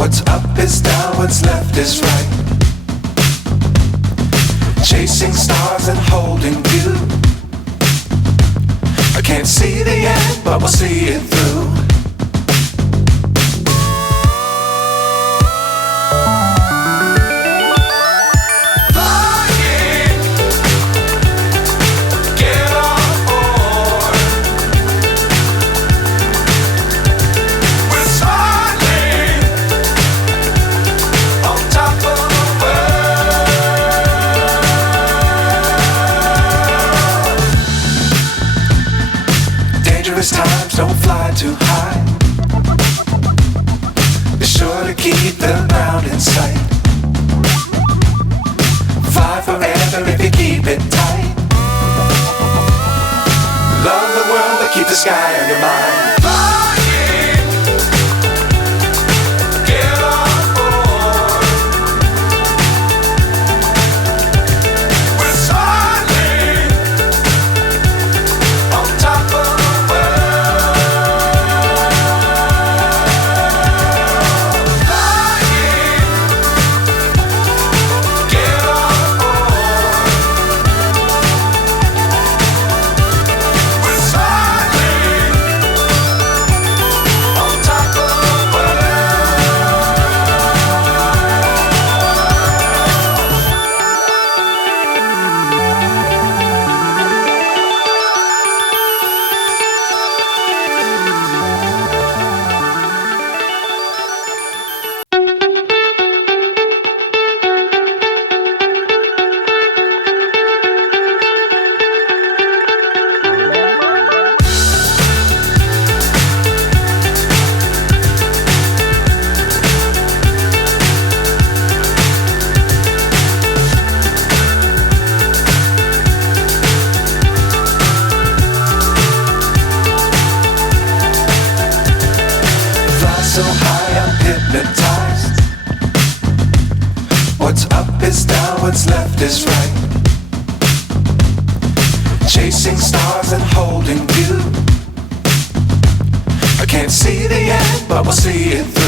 What's up is down, what's left is right. Chasing stars and holding you. I can't see the end, but we'll see it through. Times don't fly too high. Be sure to keep the ground in sight. Fly forever if you keep it tight. Love the world but keep the sky on your mind. So high I'm hypnotized. What's up is down, what's left is right. Chasing stars and holding you. I can't see the end, but we'll see it through.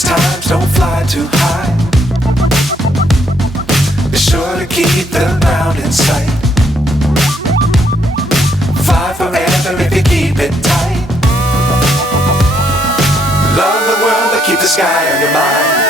Times don't fly too high. Be sure to keep the ground in sight. Fly forever if you keep it tight. Love the world but keep the sky on your mind.